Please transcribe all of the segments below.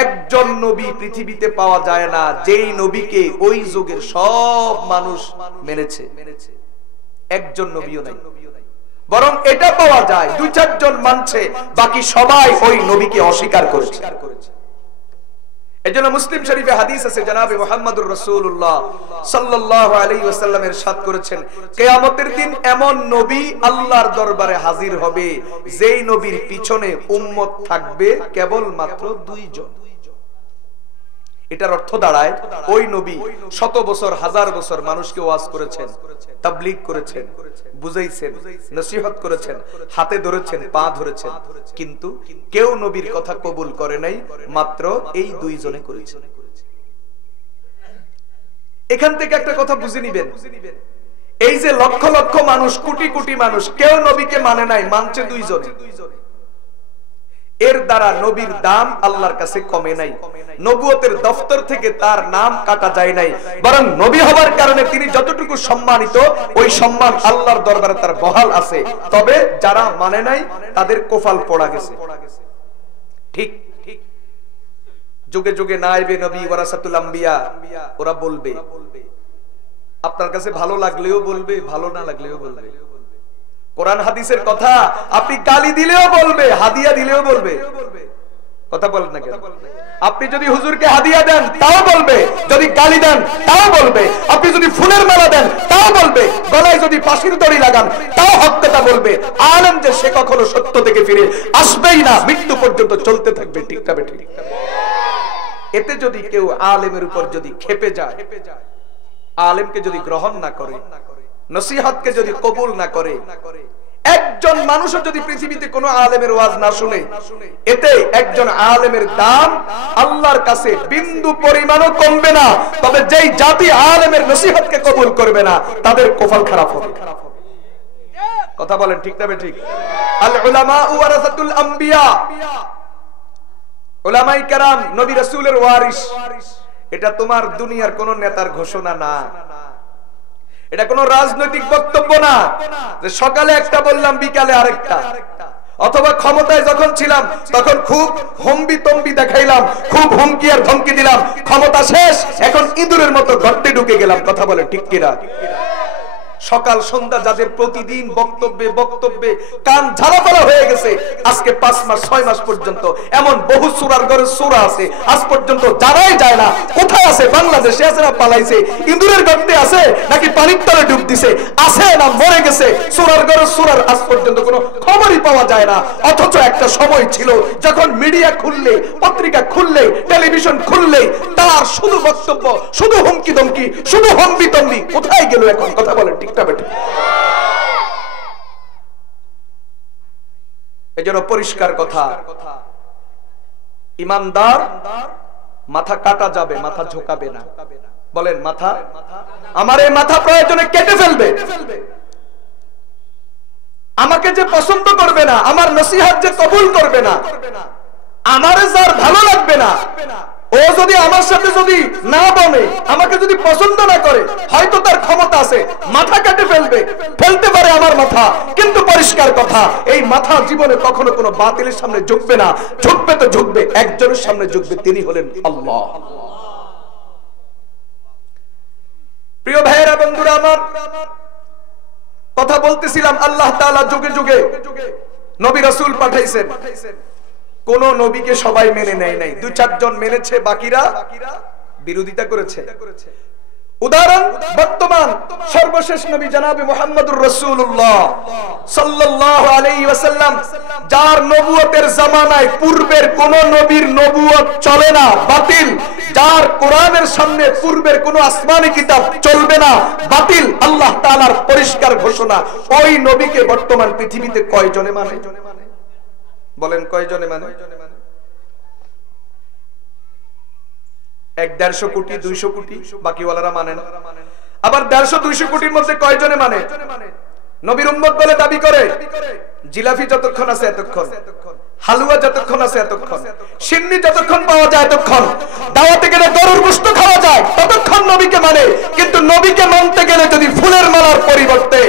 একজন নবী পৃথিবীতে পাওয়া যায় না যেই নবীকে ওই যুগের সব মানুষ মেনেছে, একজন নবীও নাই। বরং এটা পাওয়া যায় 2-4 জন মানছে, বাকি সবাই ওই নবীকে অস্বীকার করেছে। এজন্য মুসলিম শরীফে হাদিস আছে, জনাবে মুহাম্মদুর রাসূলুল্লাহ সাল্লাল্লাহু আলাইহি ওয়াসাল্লাম ইরশাদ করেছেন, কিয়ামতের দিন এমন নবী আল্লাহর দরবারে হাজির হবে যেই নবীর পিছনে উম্মত থাকবে কেবল মাত্র 2 জন। এটার অর্থ দাঁড়ায় ওই নবী শত বছর হাজার বছর মানুষকে ওয়াজ করেছেন, তাবলীগ করেছেন, বুঝাইছেন, নসিহত করেছেন, হাতে ধরেছেন, পা ধরেছেন, কিন্তু কেউ নবীর কথা কবুল করে নাই, মাত্র এই 2 জনে করেছে। এখান থেকে একটা কথা বুঝে নিবেন, এই যে লক্ষ লক্ষ মানুষ, কোটি কোটি মানুষ, কেউ নবীকে মানে নাই, মানছে 2 জনে। এর দ্বারা নবীর দাম আল্লাহর কাছে কমে নাই, নবুয়তের দফতর থেকে তার নাম কাটা যায় নাই, বরং নবী হওয়ার কারণে তিনি যতটুকু সম্মানিত, ওই সম্মান আল্লাহর দরবারে তার বহাল আছে। তবে যারা মানে নাই তাদের কোফাল পড়া গেছে। ঠিক যুগে যুগে নায়েবে নবী ওয়ারাসাতুল আম্বিয়া, ওরা বলবে, আপনার কাছে ভালো লাগলেও বলবে, ভালো না লাগলেও বলবে। কোরআন হাদিসের কথা আপনি গালি দিলেও বলবে, হাদিয়া দিলেও বলবে। কথা বলেন না কেন? আপনি যদি হুজুরকে হাদিয়া দেন তাও বলবে, যদি গালি দেন তাও বলবে, আপনি যদি ফুলের মালা দেন তাও বলবে, গলায় যদি ফাঁসির দড়ি লাগান তাও হক কথা বলবে। আলেম যে সে কখনো সত্য থেকে ফিরে আসবেই না, মৃত্যু পর্যন্ত চলতে থাকবে। ঠিক না বেঠিক? এতে যদি কেউ আলেমের উপর যদি ক্ষেপে যায়, আলেমকে যদি গ্রহণ না করে, নসিহতকে যদি কবুল না করে, একজন মানুষও যদি পৃথিবীতে কোনো আলেমের ওয়াজ না শুনে, এতে একজন আলেমের দাম আল্লাহর কাছে বিন্দু পরিমাণও কমবে না। তবে যেই জাতি আলেমের নসিহতকে কবুল করবে না, তাদের কপাল খারাপ হবে। কথা বলেন ঠিক না ঠিক? আল উলামা ওয়ারাসাতুল আম্বিয়া, উলামায়ে কেরাম নবী রাসূলের ওয়ারিস। এটা তোমার দুনিয়ার কোন নেতার ঘোষণা না, এটা কোন রাজনৈতিক বক্তব্য না যে সকালে একটা বললাম বিকালে আরেকটা, অথবা ক্ষমতায় যখন ছিলাম তখন খুব হম্বি তম্বি দেখাইলাম, খুব হুমকি আর ধমকি দিলাম, ক্ষমতা শেষ, এখন ইঁদুরের মতো গর্তে ঢুকে গেলাম। কথা বলে ঠিক কিনা? সকাল সন্ধ্যা যাদের প্রতিদিন বক্তব্যে বক্তব্যে কান ঝালাপালা হয়ে গেছে, আজকে 5 মাস 6 মাস পর্যন্ত এমন বহু সূরার ঘরে সূরা আছে আজ পর্যন্ত জানাই যায় না কোথায় আছে, বাংলাদেশে আছে না পালাইছে, ইঁদুরের গর্তে আছে নাকি পানির তলে ডুব দিছে, আছে না মরে গেছে, সূরার ঘরে সূরার আজ পর্যন্ত কোনো খবরই পাওয়া যায় না। অথচ একটা সময় ছিল যখন মিডিয়া খুললে, পত্রিকা খুললে, টেলিভিশন খুললে তার শুধু বক্তব্য, শুধু হুমকি ধমকি, শুধু হম্বি তম্বি। কোথায় গেল এখন? কথা বলেন ঠিক? এজন্য পরিষ্কার কথা, ইমানদার মাথা কাটা যাবে, মাথা ঝোকাবে না। বলেন মাথা, আমার এই মাথা প্রয়োজনে কেটে ফেলবে। আমাকে যে পছন্দ করবে না, আমার নসিহত যে কবুল করবে না, আমারে যার ভালো লাগবে না, ও যদি আমার সাথে যদি না বনে, আমাকে যদি পছন্দ না করে, হয়তো তার ক্ষমতা আছে, মাথা কেটে ফেলবে, ফেলতে পারে আমার মাথা। কিন্তু পরিষ্কার কথা, এই মাথা জীবনে কখনো কোনো বাতিলের সামনে ঝুঁকবে না। ঝুঁকবে তো ঝুঁকবে, একজনের সামনে ঝুঁকবে, তিনি হলেন আল্লাহ। প্রিয় ভাইয়েরা, বন্ধুরা আমার, কথা বলতেছিলাম আল্লাহ তাআলা যুগে যুগে নবী রাসূল পাঠাইছেন। কোন নবীকে সবাই মেনে নেয় নাই, 2-4 জন মেনেছে, বাকিরা বিরোধিতা করেছে। উদাহরণ, বর্তমান সর্বশেষ নবী জনাবে মুহাম্মদুর রাসূলুল্লাহ সাল্লাল্লাহু আলাইহি ওয়াসাল্লাম, যার নবুয়তের জামানায় পূর্বের কোন নবীর নবুয়ত চলে না, বাতিল। যার কোরআনের সামনে পূর্বের কোন আসমানি কিতাব চলবে না, বাতিল। আল্লাহ তাআলার পরিষ্কার ঘোষণা। ওই নবীকে বর্তমান পৃথিবীতে কয়জনে মানে? বলেন কয়জনে মানে? 1-150 কোটি, 200 কোটি, বাকিওয়ালারা মানে না। আবার 150-200 কোটির মধ্যে কয়জনে মানে? নবীর উম্মত বলে দাবি করে। জিলাফি যতক্ষণ আছে এতক্ষণ, হালুয়া যতক্ষণ আছে এতক্ষণ, সিন্নি যতক্ষণ পাওয়া যায় এতক্ষণ, দাওয়াতে গেলে গরুর গোশত খাওয়া যায় ততক্ষণ নবীকে মানে। কিন্তু নবীকে মানতে গেলে যদি ফুলের মালার পরিবর্তে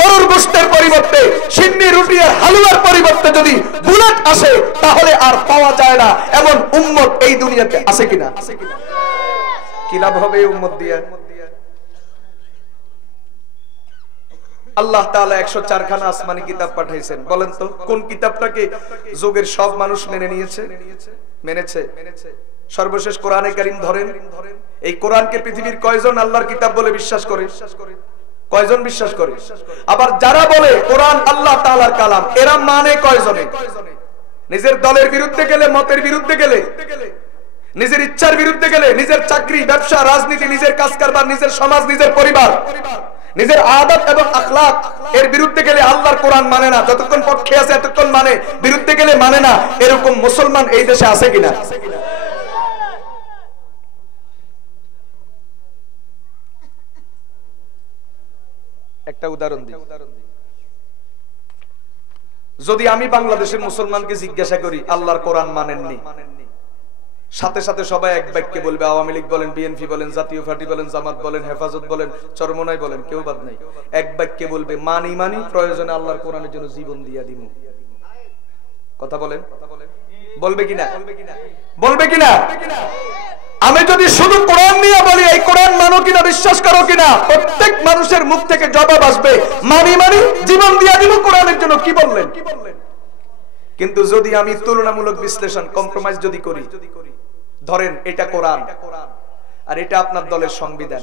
গরুর গোশতের পরিবর্তে সিন্নি রুটি আর হালুয়ার পরিবর্তে যদি বুলেট আসে তাহলে আর পাওয়া যায় না এমন উম্মত এই দুনিয়াতে আছে কিনা? কি লাভ হবে এই উম্মত দিয়ে? আল্লাহ তাআলা 104 খানা আসমানি কিতাব পাঠাইছেন। বলেন তো কোন কিতাবটাকে যুগের সব মানুষ মেনে নিয়েছে? মেনেছে? সর্বশেষ কোরআনে কারীম ধরেন। এই কোরআনকে পৃথিবীর কয়জন আল্লাহর কিতাব বলে বিশ্বাস করে? কয়জন বিশ্বাস করে? আবার যারা বলে কোরআন আল্লাহ তাআলার কালাম, এরা মানে কয়জনে? নিজের দলের বিরুদ্ধে গেলে, মতের বিরুদ্ধে গেলে, নিজের ইচ্ছার বিরুদ্ধে গেলে, নিজের চাকরি, ব্যবসা, রাজনীতি, নিজের কাজ কারবার, নিজের সমাজ, নিজের পরিবার, নিজের আদত এবং আখলাক এর বিরুদ্ধে গেলে আল্লাহর কোরআন মানে না। যতক্ষণ পক্ষে আছে এতক্ষণ মানে, বিরুদ্ধে গেলে মানে না। এরকম মুসলমান এই দেশে আছে কিনা? একটা উদাহরণ দিই। যদি আমি বাংলাদেশের মুসলমানকে জিজ্ঞাসা করি আল্লাহর কোরআন মানেননি, সাথে সাথে সবাই এক বাক্যে বলবে, আওয়ামী লীগ বলেন, বিএনপি বলেন, জাতীয় পার্টি বলেন, জামাত বলেন, হেফাজত বলেন, চরমনাই বলেন, কেউ বাদ নাই, এক বাক্যে বলবে মানি, প্রয়োজনে আল্লাহর কোরআনের জন্য জীবন দিয়া দিব। কথা বলেন, বলবে কিনা? বলবে কিনা? আমি যদি শুধু কোরআন নিয়ে বলি এই কোরআন মানো কিনা, বিশ্বাস করো কিনা, প্রত্যেক মানুষের মুখ থেকে জবাব আসবে মানি, জীবন দিয়া দিব কোরআনের জন্য। কি বললেন? কিন্তু যদি আমি তুলনামূলক বিশ্লেষণ, কম্প্রোমাইজ যদি করি, ধরেন এটা কোরআন আর এটা আপনার দলের সংবিধান,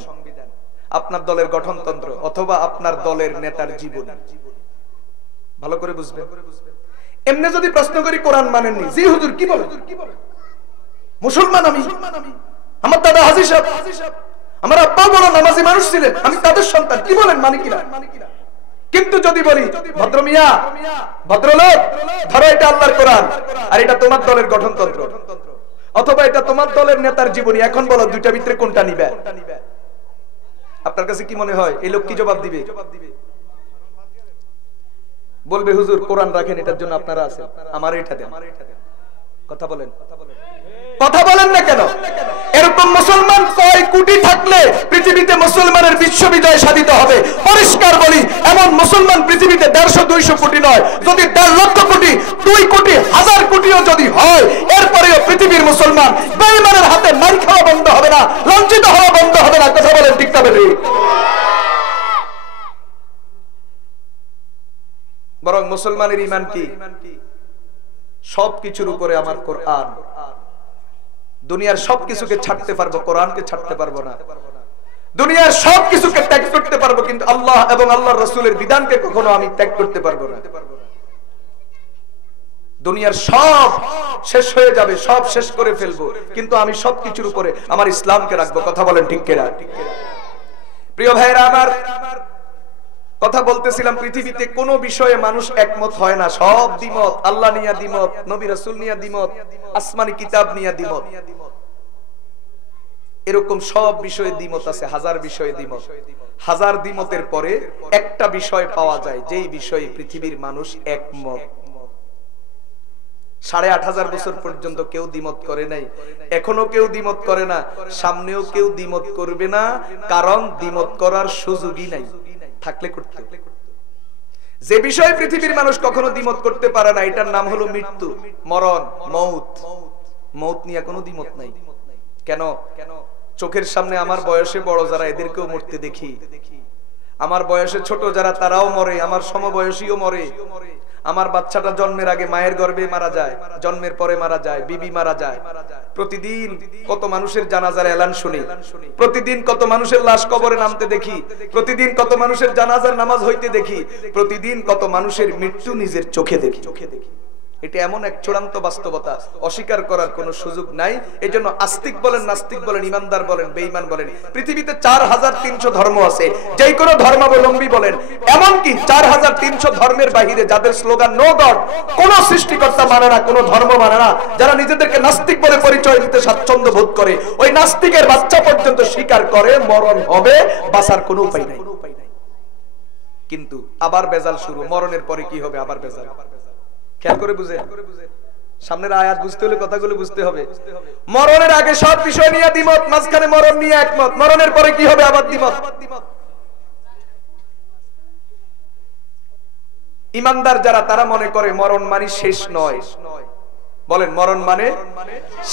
আপনার দলের গঠনতন্ত্র, অথবা আপনার দলের নেতার জীবন, ভালো করে বুঝবেন। এমনি যদি প্রশ্ন করি কোরআন মানেননি, জি হুজুর কি বলেন? মুসলমান আমি, আমার দাদা হাজী সাহেব, আমার আব্বা বড় নামাজি মানুষ ছিলেন, আমি তাদের সন্তান, কি বলেন মানি কিনা? কিন্তু যদি বলি ভদ্র মিয়া, ভদ্রলোক, ধরো এটা আল্লাহর কোরআন আর এটা তোমার দলের গঠনতন্ত্র, অথবা এটা তোমার দলের নেতার জীবনী, এখন বলো দুইটা ভিতরে কোনটা নিবে? আপনার কাছে কি মনে হয় এই লোক কি জবাব দিবে? বলবে হুজুর কোরআন রাখেন, এটার জন্য আপনারা আছেন, আমার এটা দেন। কথা বলেন, কথা বলেন না কেন? এরকম মুসলমান কয় কোটি থাকলে পৃথিবীতে মুসলমানের বিশ্ববিজয় সাধিত হবে? পরিষ্কার বলি, এমন মুসলমান পৃথিবীতে 150-200 কোটি নয়, যদি 1.5 লক্ষ কোটি, 2 কোটি, 1000 কোটিও যদি হয়, এরপরেও পৃথিবীর মুসলমান বেঈমানের হাতে মার খাওয়া বন্ধ হবে না, লাঞ্ছিত হওয়া বন্ধ হবে না। কথা বলেন ঠিক না বেঠিক? বরং মুসলমানের ঈমান কি? সবকিছুর উপরে আমার কোরআন। দুনিয়ার সবকিছুকে ছাড়তে পারবো, কোরআনকে ছাড়তে পারবো না। দুনিয়ার সবকিছুকে ত্যাগ করতে পারবো, কিন্তু আল্লাহ এবং আল্লাহর রাসূলের বিধানকে কখনো আমি ত্যাগ করতে পারবো না। দুনিয়ার সব শেষ হয়ে যাবে, সব শেষ করে ফেলবো, কিন্তু আমি সবকিছুর উপরে আমার ইসলামকে রাখবো। কথা বলেন ঠিক কিনা? প্রিয় ভাইরা আমার, কথা বলতেছিলাম, পৃথিবীতে কোনো বিষয়ে মানুষ একমত হয় না, সব দ্বিমত। আল্লাহ নিয়ে দ্বিমত, নবী রাসূল নিয়ে দ্বিমত, আসমানি কিতাব নিয়ে দ্বিমত, এরকম সব বিষয়ে দ্বিমত আছে, হাজার বিষয়ে দ্বিমত। হাজার দ্বিমতের পরে একটা বিষয় পাওয়া যায় যেই বিষয়ে পৃথিবীর মানুষ একমত। 8500 বছর পর্যন্ত কেউ দ্বিমত করে নাই, এখনো কেউ দ্বিমত করে না, সামনেও কেউ দ্বিমত করবে না, কারণ দ্বিমত করার সুযোগই নাই। থাকলে করতে, যে বিষয়ে পৃথিবীর মানুষ কখনো দ্বিমত করতে পারে না, এটার নাম হলো মৃত্যু, মরণ, মৌত। মৌত নিয়ে কোনো দ্বিমত নাই। কেন? চোখের সামনে আমার বয়সে বড় যারা, এদেরকেও মরতে দেখি। আমার বয়সে ছোট যারা, তারাও মরে, আমার সমবয়সীও মরে। আমার বাচ্চাটা জন্মের আগে মায়ের গর্ভে মারা যায়, জন্মের পরে মারা যায়, বিবি মারা যায়। প্রতিদিন কত মানুষের জানাজার এলান শুনি, প্রতিদিন কত মানুষের লাশ কবরে নামতে দেখি, প্রতিদিন কত মানুষের জানাজার নামাজ হইতে দেখি, প্রতিদিন কত মানুষের মৃত্যু নিজের চোখে দেখি। এটা এমন এক চূড়ান্ত বাস্তবতা, অস্বীকার করার কোনো সুযোগ নাই। এজন্য আস্তিক বলেন, নাস্তিক বলেন, ইমানদার বলেন, বেঈমান বলেন, পৃথিবীতে 4300 ধর্ম আছে। যেই কোনো ধর্মাবলম্বী বলেন, এমনকি 4300 ধর্মের বাহিরে যাদের স্লোগান নো গড, কোন সৃষ্টিকর্তা মানে না, কোন ধর্ম মানে না, যারা নিজেদেরকে নাস্তিক বলে পরিচয় দিতে স্বাচ্ছন্দ্য বোধ করে, ওই নাস্তিকের বাচ্চা পর্যন্ত স্বীকার করে মরণ হবে, বাঁচার কোনো উপায় নাই। কিন্তু আবার বেজাল শুরু, মরণের পরে কি হবে? আবার বেজাল। খেয়াল করে বুঝেন, সামনের আয়াত বুঝতে হলে কথাগুলো বুঝতে হবে। মরণের আগে সব বিষয় নিয়ে দ্বিমত, মাঝখানে মরণ নিয়ে একমত, মরণের পরে কি হবে? আবার দ্বিমত। ইমানদার যারা তারা মনে করে মরণ মানে শেষ নয়। বলেন মরণ মানে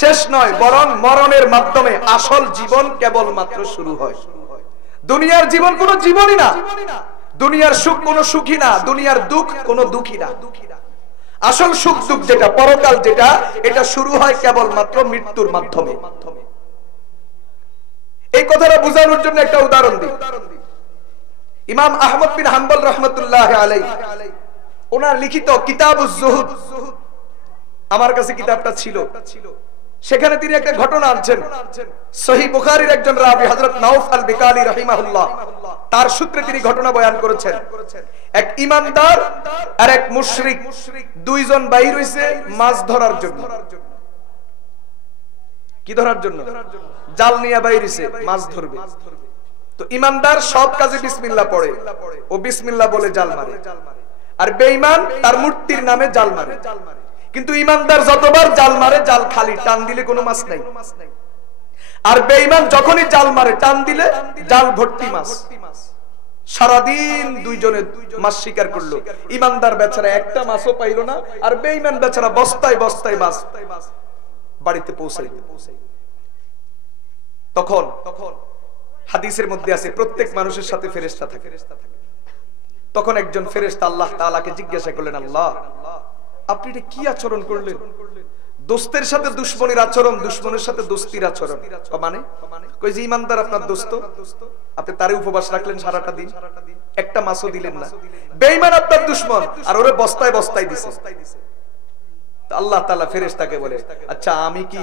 শেষ নয়, বরং মরণের মাধ্যমে আসল জীবন কেবলমাত্র শুরু হয়। দুনিয়ার জীবন কোনো জীবনই না, দুনিয়ার সুখ কোনো সুখী না, দুনিয়ার দুঃখ কোনো দুঃখী না। আসল সুখ দুঃখ যেটা পরকাল যেটা, এটা শুরু হয় কেবলমাত্র মৃত্যুর মাধ্যমে। এই কথাটা বোঝানোর জন্য একটা উদাহরণ দিই। ইমাম আহমদ বিন হাম্বল রাহমাতুল্লাহ আলাইহি ওনার লিখিত কিতাবুজ জুহুদ, আমার কাছে কিতাবটা ছিল, সেখানে তিনি একটা ঘটনা আনছেন। সহিহ বুখারীর একজন রাবী হযরত নাউফ আল বিকালি রাহিমাহুল্লাহ, তার সূত্রে তিনি ঘটনা বয়ান করেছেন। এক ঈমানদার আর এক মুশরিক দুইজন বাইর হইছে মাছ ধরার জন্য। কি ধরার জন্য? জাল নিয়ে বাইর হইছে, মাছ ধরবে। তো ঈমানদার সব কাজে বিসমিল্লাহ পড়ে, ও বিসমিল্লাহ বলে জাল মারে। আর বেঈমান তার মূর্তির নামে জাল মারে। কিন্তু ঈমানদার যতবার জাল মারে জাল খালি, টান দিলে কোনো মাছ নাই। আর বেঈমান যখনই জাল মারে টান দিলে জাল ভর্তি মাছ। সারাদিন দুইজনে মাছ শিকার করলো। ঈমানদার বেচারা একটা মাছও পাইল না, আর বেঈমান বেচারা বস্তায় বস্তায় মাছ বাড়িতে পৌঁছাইল। তখন হাদিসের মধ্যে আছে প্রত্যেক মানুষের সাথে ফেরেশতা থাকে। তখন একজন ফেরেশতা আল্লাহ তাআলাকে জিজ্ঞাসা করলেন, আল্লাহ আপনি এটা কি আচরণ করলেন? দোস্তের সাথে দুশমনের আচরণ, দুশমনের সাথে দোস্তির আচরণ। মানে কই যে ঈমানদার আপনার দোস্ত, আপনি তারে উপবাস রাখলেন সারাটা দিন, একটা মাছও দিলেন না। বেঈমান আপনার দুশমন, আর ওরে বস্তায় বস্তায় দিছে। আল্লাহ তাআলা ফেরেশতাকে বলে, আচ্ছা আমি কি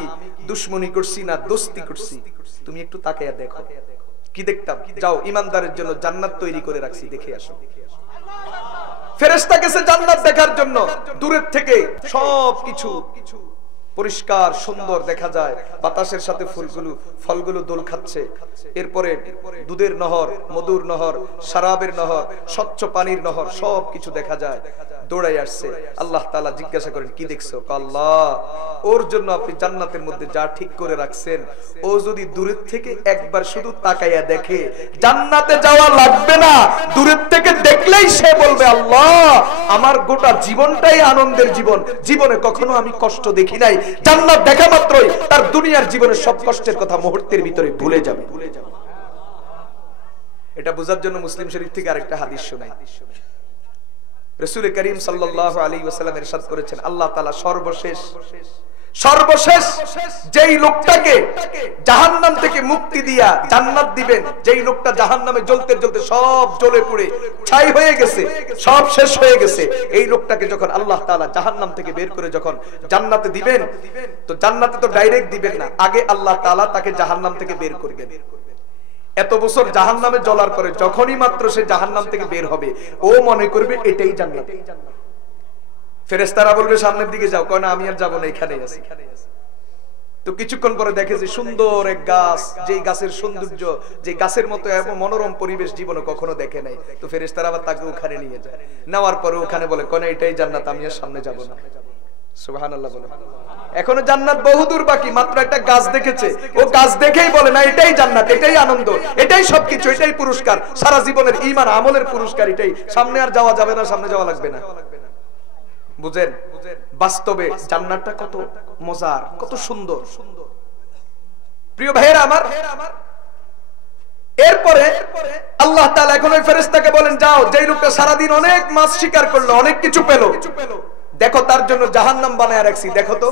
দুশমনি করছি না দোস্তি করছি? তুমি একটু তাকায়া দেখো। কি দেখতাম? যাও ঈমানদারের জন্য জান্নাত তৈরি করে রাখছি, দেখে আসো। ফেরেশতা গেছে জান্নাত দেখার জন্য। দূরের থেকে সবকিছু পরিষ্কার সুন্দর দেখা যায়, বাতাসের সাথে ফলগুলো দোল খাচ্ছে। এরপরে দুধের নহর, মধুর নহর, শরাবের নহর, স্বচ্ছ পানির নহর, সবকিছু দেখা যায়। দৌড়াই আসছে। আল্লাহ তাআলা জিজ্ঞাসা করেন, কি দেখছো? আল্লাহ ওর জন্য আপনি জান্নাতের মধ্যে যা ঠিক করে রাখছেন, ও যদি দূরের থেকে একবার শুধু তাকাইয়া দেখে, জান্নাতে যাওয়া লাগবে না, দূরের থেকে দেখলেই সে বলবে, আল্লাহ আমার গোটা জীবনটাই আনন্দের জীবন, জীবনে কখনো আমি কষ্ট দেখি নাই। জান্নাত দেখা মাত্রই তার দুনিয়ার জীবনের সব কষ্টের কথা মুহূর্তের ভিতরে ভুলে যাবে। এটা বোঝার জন্য মুসলিম শরীফ থেকে আরেকটা হাদিস শোনাই। রাসূল করিম সাল্লাল্লাহু আলাইহি ওয়াসাল্লাম ইরশাদ করেছেন, আল্লাহ তাআলা সর্বশেষ যেই লোকটাকে জাহান্নাম থেকে মুক্তি দিয়া জান্নাত দিবেন, যেই লোকটা জাহান্নামে জ্বলতে জ্বলতে সব জ্বলে পুড়ে ছাই হয়ে গেছে, সব শেষ হয়ে গেছে, এই লোকটাকে যখন আল্লাহ তাআলা জাহান্নাম থেকে বের করে যখন জান্নাতে দিবেন, তো জান্নাতে তো ডাইরেক্ট দিবেন না, আগে আল্লাহ তাআলা তাকে জাহান্নাম থেকে বের করবেন। এত বছর জাহান্নামে জ্বলার পরে যখনই মাত্র সে জাহান্নাম থেকে বের হবে, ও মনে করবে এটাই জান্নাত। ফেরেশতারা বলবে সামনের দিকে যাও, কয় না আমি আর যাব না, এখানেই আছি। তো কিছুক্ষণ পরে দেখে যে সুন্দর এক গাছ, যেই গাছের সৌন্দর্য, যে গাছের মতো এমন মনোরম পরিবেশ জীবনে কখনো দেখে নাই। তো ফেরেশতারা আবার তাকে ওখানে নিয়ে যায়। নেওয়ার পরে ওখানে বলে, কয় না এটাই জান্নাত, আমি আর সামনে যাব না। সুবহানাল্লাহ বলে। এখনো জান্নাত বহুদূর বাকি, মাত্র একটা গাছ দেখেছে, ও গাছ দেখেই বলে না এটাই জান্নাত, এটাই আনন্দ, এটাই সবকিছু, এটাই পুরস্কার, সারা জীবনের ঈমান আমলের পুরস্কার এটাই, সামনে আর যাওয়া যাবে না, সামনে যাওয়া লাগবে না। বুঝেন বাস্তবে জান্নাতটা কত মজার, কত সুন্দর। প্রিয় ভাইয়েরা আমার, এরপরে আল্লাহ তাআলা এখন ওই ফেরেশতাকে বলেন, যাও যেই লোকটা সারাদিন অনেক মাছ শিকার করলো, অনেক কিছু পেল, দেখো তার জন্য জাহান্নাম বানায় রাখছি, দেখো তো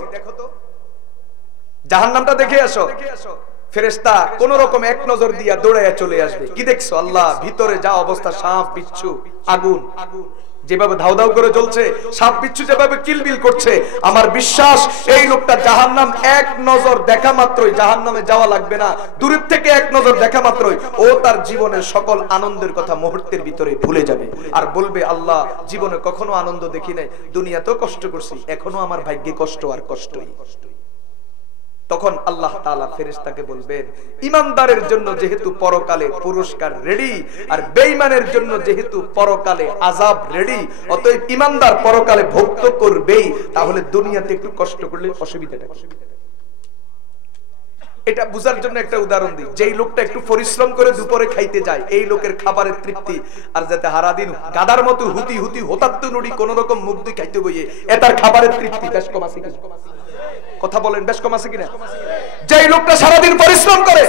জাহান্নামটা দেখে আসো। ফেরেশতা কোন রকম এক নজর দিয়া দৌড়াইয়া চলে আসবে। কি দেখছো? আল্লাহ ভিতরে যা অবস্থা, সাপ বিচ্ছু, আগুন যেভাবে ধাউ ধাউ করে জ্বলছে, সাপ বিচ্ছু যেভাবে কিলবিল করছে, আমার বিশ্বাস এই লোকটা জাহান্নাম এক নজর দেখা মাত্রই, জাহান্নামে যাওয়া লাগবে না, দূরের থেকে এক নজর দেখা মাত্রই ও তার জীবনের সকল আনন্দের কথা মুহূর্তের ভিতরে ভুলে যাবে, আর বলবে, আল্লাহ জীবনে কখনো আনন্দ দেখি নাই, দুনিয়াতেও কষ্ট করছি, এখনো আমার ভাগ্যে কষ্ট আর কষ্টই। তখন আল্লাহ তাআলা ফেরেশতাকে বলবেন, ঈমানদারের জন্য যেহেতু পরকালে পুরস্কার রেডি, আর বেঈমানের জন্য যেহেতু পরকালে আযাব রেডি, অতএব ঈমানদার পরকালে ভোগ তো করবেই, তাহলে দুনিয়াতে একটু কষ্ট করলে অসুবিধাটা কি? এটা বুঝার জন্য একটা উদাহরণ দিই, যেই লোকটা একটু পরিশ্রম করে দুপুরে খাইতে যায়, এই লোকের খাবারের তৃপ্তি আর যাতে সারাদিন গাদার মতো হুতি হুতি হোতাত্ত নুড়ি কোন রকম মুখ দুই খাইতে বইয়ে এটার খাবারের তৃপ্তি বেশ কম আছে কিনা? কথা বলেন, বেশ কম আছে কিনা? যেই লোকটা সারাদিন পরিশ্রম করে,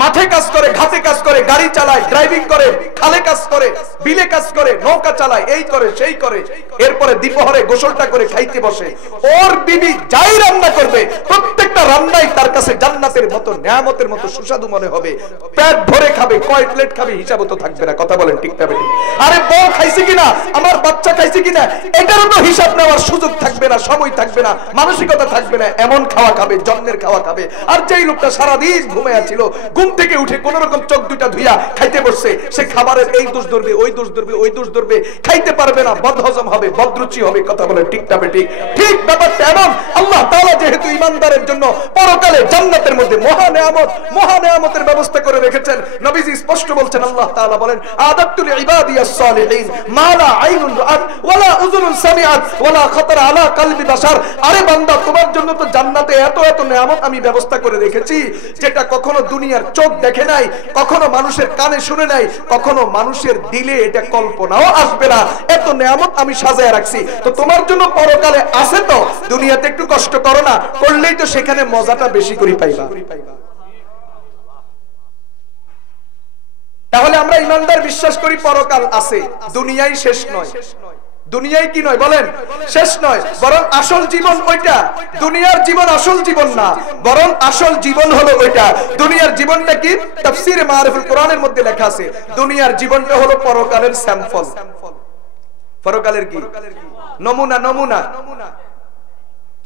মাঠে কাজ করে, ঘাটে কাজ করে, গাড়ি চালায়, ড্রাইভিং করে, খালে কাজ করে, বিলে কাজ করে, নৌকা চালায়, এই করে সেই করে, এরপরে দ্বিপ্রহরে গোসলটা করে খাইতে বসে, ওর বিবি যাই রান্না করবে প্রত্যেকটা রান্নাই তার কাছে জান্নাতের মতো নিয়ামতের মতো সুস্বাদু মনে হবে। পেট ভরে খাবে, কয় প্লেট খাবে হিসাব তো থাকবে না। কথা বলেন ঠিক না বেঠিক? আরে বউ খাইছে কিনা, আমার বাচ্চা খাইছে কিনা, এটারও তো হিসাব নেওয়ার সুযোগ থাকবে না, সময় থাকবে না, মানসিকতা থাকবে না। এমন খাওয়া খাবে, জন্মের খাওয়া খাবে। আর যেই লোকটা সারাদিন ঘুমায়া ছিল, ঘুম থেকে উঠে কোন রকম চোখ দুইটা ধুইয়া খাইতে বসছে, সে খাবারের এই দোষ ধরবে, ওই দোষ ধরবে, ওই দোষ ধরবে, খাইতে পারবে না, বদহজম হবে, বদরুচি হবে। কথা বলে ঠিক না বেঠিক? ঠিক ব্যাপারটা এমন। আল্লাহ তাআলা যেহেতু ঈমানদারের জন্য পরকালে জান্নাতের মধ্যে মহা নেয়ামতের ব্যবস্থা করে রেখেছেন, নবীজি স্পষ্ট বলছেন, আল্লাহ তাআলা বলেন, আদাতু লিইবাদিয়াস সালিহিন মা লা আইনুন রাআত ওয়ালা উযুনুন সামিআত ওয়ালা খাতারা আলা কলবি বাশার। আরে বান্দা, তোমার জন্য তো জান্নাতে এত এত নেয়ামত আমি ব্যবস্থা করে রেখেছি, যেটা কখনো দুনিয়ার চোখ দেখে নাই, কখনো মানুষের কানে শুনে নাই, কখনো মানুষের দিলে এটা কল্পনাও আসবে না। এত নেয়ামত আমি সাজায় রাখছি, তো তোমার জন্য পরকালে আছে। তো দুনিয়াতে একটু কষ্ট করো না, করলেই তো সেখানে মজাটা বেশি করে পাইবা। তাহলে আমরা ইমানদার বিশ্বাস করি পরকাল আছে, দুনিয়াই শেষ নয়। দুনিয়ায় কি নয় বলেন? শেষ নয়, বরং আসল জীবন ওইটা। দুনিয়ার জীবন আসল জীবন না, বরং আসল জীবন হলো ওইটা। দুনিয়ার জীবনটা কি? তাফসীরে মারিফুল কোরআনের মধ্যে লেখা আছে, দুনিয়ার জীবনটা হলো পরকালের স্যাম্পল। পরকালের কি নমুনা? নমুনা।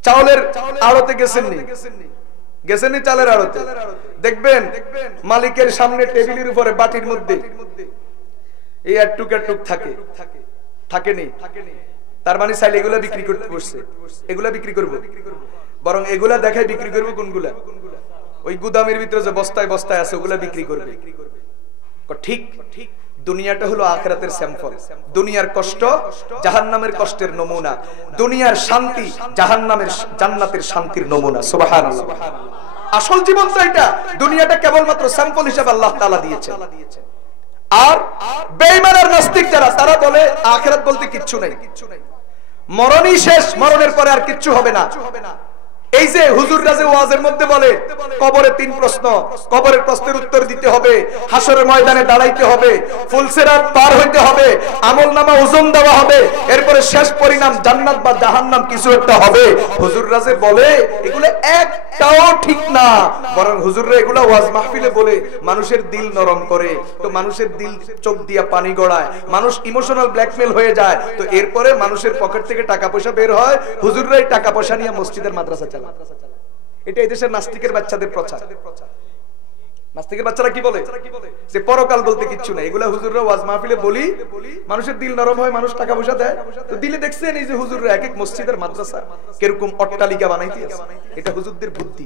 চাউলের আড়তে গেছেননি? গেছেননি চালের আড়তে? দেখবেন মালিকের সামনে টেবিলের উপরে বাটির মধ্যে এই একটুক একটুক থাকে, থাকেনি? তার মানে চাইলে এগুলা বিক্রি করতে বসছে, এগুলা বিক্রি করবো, বরং এগুলা দেখায় বিক্রি করবো কোনগুলা? ওই গুদামের ভিতরে যে বস্তায় বস্তায় আছে ওগুলা বিক্রি করবে। ঠিক দুনিয়াটা হলো আখিরাতের স্যাম্পল। দুনিয়ার কষ্ট জাহান্নামের কষ্টের নমুনা, দুনিয়ার শান্তি জান্নাতের শান্তির নমুনা। সুবহানাল্লাহ। আসল জীবন তো এটা, দুনিয়াটা কেবলমাত্র স্যাম্পল হিসেবে আল্লাহ তাআলা দিয়েছেন। আর বেঈমান আর নাস্তিক যারা, তারা বলে আখিরাত বলতে কিচ্ছু নাই, মরণই শেষ, মরণের পরে আর কিচ্ছু হবে না। এই যে হুজুররা যে ওয়াজের মধ্যে বলে কবরে 3 প্রশ্ন, কবরের প্রশ্নের উত্তর দিতে হবে, হাসরের ময়দানে দাঁড়াইতে হবে, ফুলসিরাত পার হইতে হবে, আমলনামা ওজন দেওয়া হবে, এরপরে শেষ পরিণাম জান্নাত বা জাহান্নাম কিছু একটা হবে। হুজুররা যে বলে এগুলো একটাও ঠিক না, বরং হুজুররা এগুলো ওয়াজ মাহফিলে বলে মানুষের দিল নরম করে। তো মানুষের দিল চোখ দিয়া পানি গড়ায়, মানুষ ইমোশনাল ব্ল্যাকমেল হয়ে যায়। তো এরপরে মানুষের পকেট থেকে টাকা পয়সা বের হয়, হুজুররাই টাকা পয়সা নিয়ে মসজিদের মাদ্রাসা চালায়। এটা এই দেশের নাস্তিকের বাচ্চাদের প্রচার। নাস্তিকের বাচ্চারা কি বলে যে পরকাল বলতে কিচ্ছু নাই। এগুলা হুজুররা ওয়াজ মাহফিলে বলি, মানুষের দিল নরম হয়, মানুষ টাকা পয়সা দেয়। তো দিলে দেখছেন এই যে হুজুররা এক এক মসজিদের মাদ্রাসা কিরকম অট্টালিকা বানাইতে আছে, এটা হুজুরদের বুদ্ধি।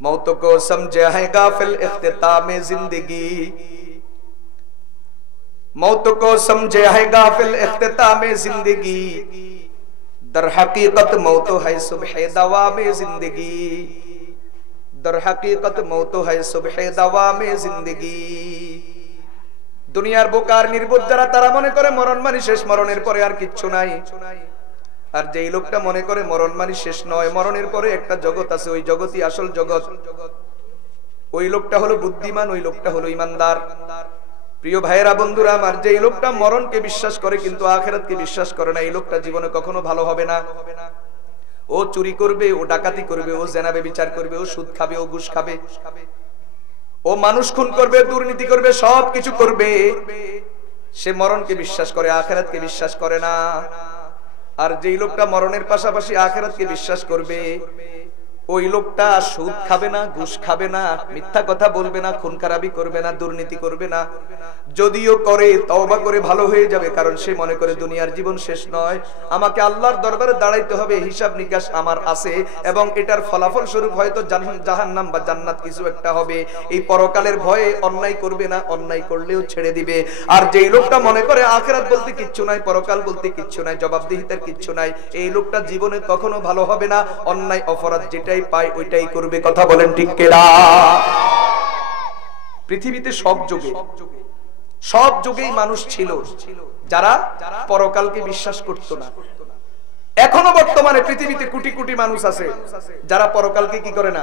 মौत को समझे है गाफिल इख्तिताम जिंदगी, मौत को समझे है गाफिल इख्तिताम जिंदगी, दर हकीकत मौत है सुबह दवा में जिंदगी, दर हकीकत मौत है सुबह दवा में जिंदगी। দুনিয়ার বোকার নির্বোধ যারা, তারা মনে করে মরণ মানে শেষ, মরণের পরে আর কিচ্ছু নাই। আর যেই লোকটা মনে করে মরণ মানে শেষ নয়, মরণের পরে একটা জগৎ আছে, ওই জগতই আসল জগৎ, ওই লোকটা হলো বুদ্ধিমান, ওই লোকটা হলো ইমানদার। প্রিয় ভাইয়েরা, বন্ধুরা আমার, যেই লোকটা মরণকে বিশ্বাস করে কিন্তু আখিরাতকে বিশ্বাস করে না, এই লোকটা জীবনে কখনো ভালো হবে না। ও চুরি করবে, ও ডাকাতি করবে, ও জেনা ব্যভিচার করবে, ও সুদ খাবে, ও ঘুষ খাবে, ও মানুষ খুন করবে, দুর্নীতি করবে, সব কিছু করবে। সে মরণকে বিশ্বাস করে, আখিরাতকে বিশ্বাস করে না। আর যেই লোকটা মরণের পাশাপাশি আখিরাতকে বিশ্বাস করবে, ওই লোকটা সুদ খাবে না, ঘুষ খাবে না, মিথ্যা কথা বলবে না, খুন খারাপি করবে না, দুর্নীতি করবে না। যদিও করে তওবা করে ভালো হয়ে যাবে, কারণ সে মনে করে দুনিয়ার জীবন শেষ নয়, আমাকে আল্লাহর দরবারে দাঁড়াইতে হবে, হিসাব নিকাশ আমার আছে, এবং এটার ফলাফল স্বরূপ হয়তো জাহান্নাম বা জান্নাত কিছু একটা হবে। এই পরকালের ভয়ে অন্যায় করবে না, অন্যায় করলেও ছেড়ে দিবে। আর যেই লোকটা মনে করে আখিরাত বলতে কিচ্ছু নাই, পরকাল বলতে কিচ্ছু নাই, জবাবদিহিতার কিচ্ছু নাই, এই লোকটা জীবনে কখনো ভালো হবে না। অন্যায় অপরাধ যেটাই যেটাই পায় ওইটাই করবে। কথা বলেন ঠিক কিনা? পৃথিবীতে সব যুগেই মানুষ ছিল যারা পরকালকে বিশ্বাস করত না। এখনো বর্তমানে পৃথিবীতে কোটি কোটি মানুষ আছে যারা পরকালকে কি করে না,